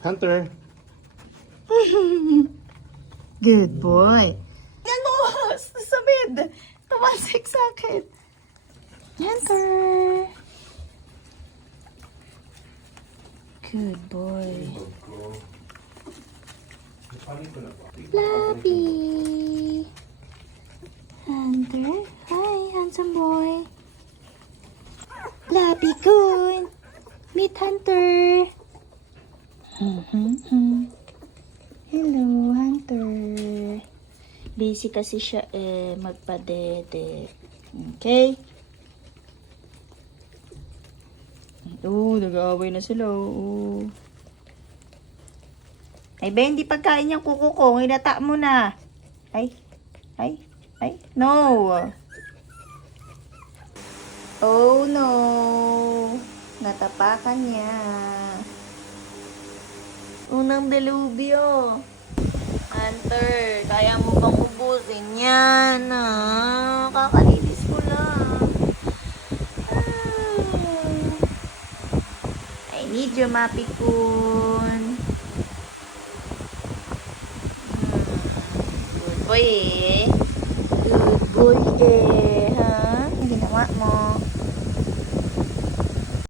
Hunter. Good boy. Yan mo! Sa bed! Tumasik sa akin. Hunter! Good boy. Fluffy! Hunter? Hi, handsome boy. Fluffy Kun! Meet Hunter! Hello, Hunter. Busy kasi siya magpadede. Okay? Nag-aaway na sila. Ay, ba, hindi pagkain niyang kuko ko. Hinata mo na. Ay. No. Oh, no. Natapakan niya. Unang delubyo. Hunter, kaya mo bang ubusin yan? Kakalinis ko lang. I need you, Mapikun. Good boy eh. Good boy eh, ha? Ang ginawa mo.